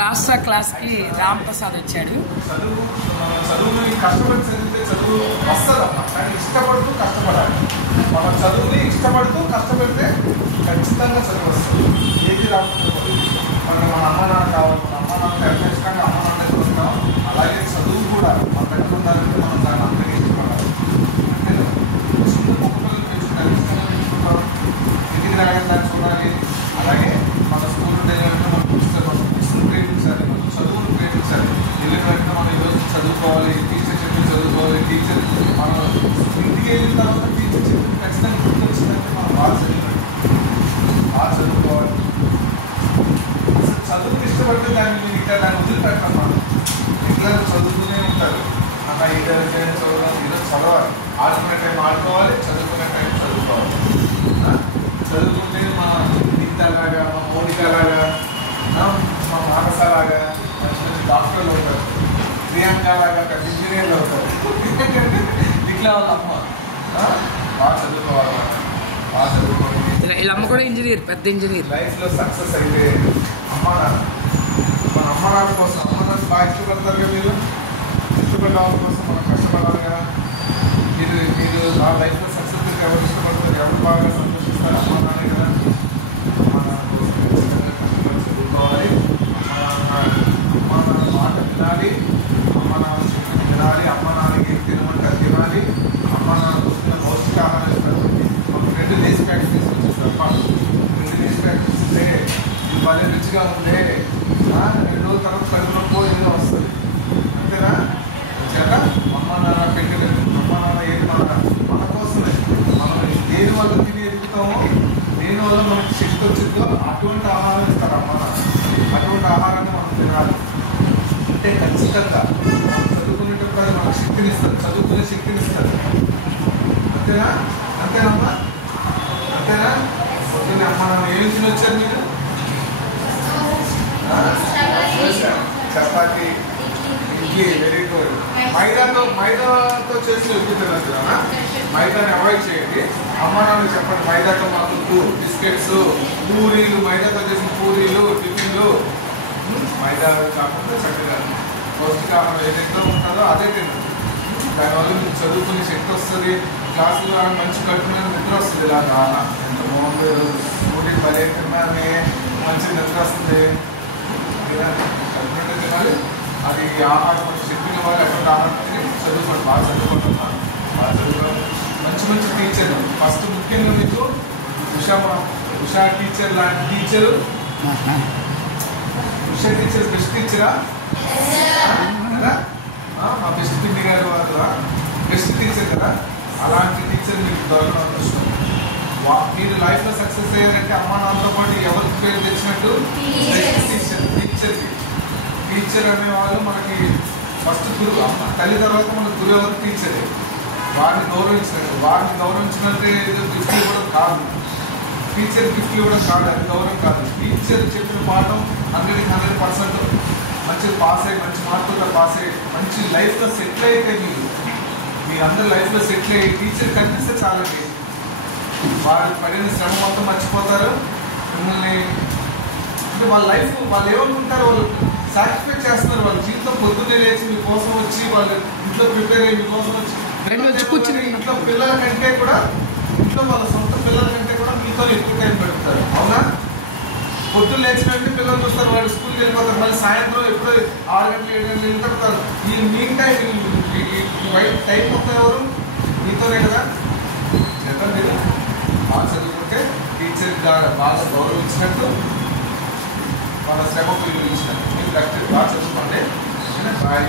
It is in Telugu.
రాష్ట్ర క్లాస్కి రామ్ ప్రసాద్ వచ్చాడు. చదువుని కష్టపడి చదివితే చదువు వస్తుందమ్మా, కానీ ఇష్టపడుతూ కష్టపడాలి. మన చదువుని ఇష్టపడుతూ కష్టపడితే ఖచ్చితంగా చదువు వస్తుంది. ఏది రాకపోతే మన అమ్మ నాన్న కావాలి, మన అమ్మ నాన్న ఖచ్చితంగా అమ్మ నాన్న దగ్గర ఉంటాం. అలాగే చదువు కూడా మన దగ్గర ఉండాలంటే మనం దాన్ని అందరికీ ఇష్టపడాలి. అంతే కదా, చిన్న కుక్క పిల్లలు పెంచుకుంటారు, ఇష్టంగా పెంచుకుంటాం, ఇంటికి రాగానే దాన్ని చూడాలి. అలాగే మన స్కూల్ వెళ్ళాలంటే మనం పుస్తకం ప్రేమించాలి, మనం చదువును ప్రేమించాలి. వెళ్ళిన వెంటనే మనం ఈరోజు చదువుకోవాలి, టీచర్ చెప్పి చదువుకోవాలి. టీచర్ మనం ఇంటికి వెళ్ళిన తర్వాత టీచర్ చెప్పి ఖచ్చితంగా గుర్తొచ్చిందంటే మనం బాగా చదువుకోవాలి. చదువుకు ఇష్టపడితే దాన్ని ఇంకా దాన్ని వదిలిపెట్టాం. మనం ఇంట్లో చదువుతూనే ఉంటారు. అలా ఈరోజు చదవాలి, ఈరోజు చదవాలి. ఆడుకునే టైం ఆడుకోవాలి, చదువుకునే టైం చదువుకోవాలి. చదువుకుంటే మా నిత్యలాగా, మా మౌనికలాగా, మా మానసలాగా మంచి మంచి డాక్టర్లు అవుతారు. ప్రియాంక లాగా పెద్ద ఇంజనీర్లు అవుతారు. ఇట్లా వాళ్ళ అమ్మ బాగా చదువుకోవాలి, బాగా చదువుకోవాలి. వీళ్ళ అమ్మ కూడా ఇంజనీర్, పెద్ద ఇంజనీర్. లైఫ్లో సక్సెస్ అయితే అమ్మ నాన్న, మన అమ్మ నాన్న కోసం అమ్మ నాన్న బాగా ఇష్టపడతారు కదా. మీరు ఇష్టపడే వాళ్ళ కోసం మనం కష్టపడాలి కదా. మీరు ఆ లైఫ్లో సక్సెస్ అయితే ఎవరు ఇష్టపడతారు, ఎవరు బాగా సంతోషిస్తారు? అమ్మ నాన్నే కదా. అమ్మ నాన్న కోసం ఖచ్చితంగా కష్టపడి చదువుకోవాలి. అమ్మ నాన్న మాట వినాలి, అమ్మ నాన్న చెప్పిన వినాలి, అమ్మ నాన్నకి ఏం తినమంటే అది తినాలి. అమ్మ నాన్న చూసిన పౌష్టికాహారం ఇస్తారు. ఒక 2 డేస్ ప్యాకెట్ తీసుకొచ్చేస్తారు. 2 డేస్ ప్యాకెట్ ఇస్తే ఇది భలే రుచిగా ఉందే, 2 రోజుల తర్వాత కడుపులో ఏదో వస్తుంది. అంతేనా? చేత అమ్మ నాన్న పెట్టిన అమ్మ నాన్న ఏది మన కోసమే. మనం దేని వల్ల తిని ఎదుగుతామో, దేని వల్ల మనకి శక్తి వచ్చిందో అటువంటి ఆహారం ఇస్తారు అమ్మ నాన్న. అటువంటి ఆహారాన్ని మనం తినాలి. అంటే ఖచ్చితంగా మనం చదువుకునేటప్పుడు అది మనకు శక్తిని ఇస్తుంది, చదువుకునే శక్తిని ఇస్తుంది. అంతేనా? అంతేనమ్మా? అంతేనా? పొద్దున్నే అమ్మ నాన్న ఏమి తిని వచ్చారు మీరు? చపాతి, ఇడ్లీ. Very good. మైదాతో చేసిన ఇడ్లీ తినద్దు. మైదాని అవాయిడ్ చేయండి. అమ్మ నాన్న చెప్పండి, మైదాతో మాకు బిస్కెట్స్, పూరీలు, మైదాతో చేసిన పూరీలు, టిఫిన్లు, మైదా కాకుండా చక్కగా పౌష్టికాహారం ఏదైతే ఉంటుందో అదే తినండి. దానివల్ల మీకు చదువుకునే శక్తి వస్తుంది. క్లాసులో మంచి కట్టుకునే నిద్ర వస్తుంది. ఇలాగా ఎంత బాగుంది, పూరీ పదే తిన్నానే, మంచి నిద్ర వస్తుంది. కట్టుకుంటే తినాలి. అది ఆహారం మంచి శక్తిని వాళ్ళు అటువంటి ఆహారం తిని చదువుకోండి. బాగా చదువుకుంటున్నాం, బాగా చదువుకోవాలి. మంచి మంచి టీచర్లు ఫస్ట్ ముఖ్యంగా మీకు ఉషా టీచర్ లాంటి టీచరు. ఉషా టీచర్ బెస్ట్ టీచరా? మా బెస్ట్ పిండి గారు వాళ్ళ బెస్ట్ టీచర్ కదా. అలాంటి టీచర్ మీకు దొరకడం అదృష్టం. మీరు లైఫ్లో సక్సెస్ అయ్యారంటే అమ్మ నాన్నతో పాటు ఎవరికి పేరు తెచ్చినట్టు టీచర్ అనేవాళ్ళు మనకి ఫస్ట్ గురువు. అమ్మ తల్లి తర్వాత మన గురువు ఎవరు? టీచరే. వారిని గౌరవించినట్టే గిఫ్ట్ ఇవ్వడం కాదు, టీచర్ గిఫ్ట్ ఇవ్వడం కాదు, అది గౌరవం కాదు. టీచర్ చెప్పిన పాఠం 100% మంచి పాస్ అయ్యి, మంచి మార్కులతో పాస్ అయ్యి, మంచి లైఫ్లో సెటిల్ అయితే మీరందరూ లైఫ్లో సెటిల్ అయ్యి టీచర్ కనిపిస్తే చాలండి. వాళ్ళు పడిన శ్రమ మొత్తం మర్చిపోతారు. మిమ్మల్ని అంటే వాళ్ళ లైఫ్ వాళ్ళు ఏమనుకుంటారు, వాళ్ళు సాటిస్ఫై చేస్తున్నారు. వాళ్ళ జీవితం పొద్దున్నే లేచి మీకోసం వచ్చి, వాళ్ళు ఇంట్లో ప్రిపేర్ అయ్యి మీకోసం వచ్చి కూర్చుని ఇంట్లో పిల్లల కంటే కూడా, ఇంట్లో వాళ్ళ సొంత పిల్లల కంటే కూడా మీతో ఎక్కువ టైం పెడతారు. అవునా? పొద్దున్న లేచినట్టు పిల్లలు చూస్తారు, వాళ్ళు స్కూల్కి వెళ్ళిపోతారు. మళ్ళీ సాయంత్రం ఎప్పుడో 6 గంటలు 7 గంటలు వెళ్ళిపోతారు. ఈ మీన్ టైం మొత్తం ఎవరు? మీతోనే కదా. చేత మీరు బాగా చదువుకుంటే టీచర్ బాగా గౌరవించినట్టు, వాళ్ళ శ్రమకు విలువ ఇచ్చినట్టు. మీరు కరెక్ట్ బాగా చదువుకోండి. బాయ్.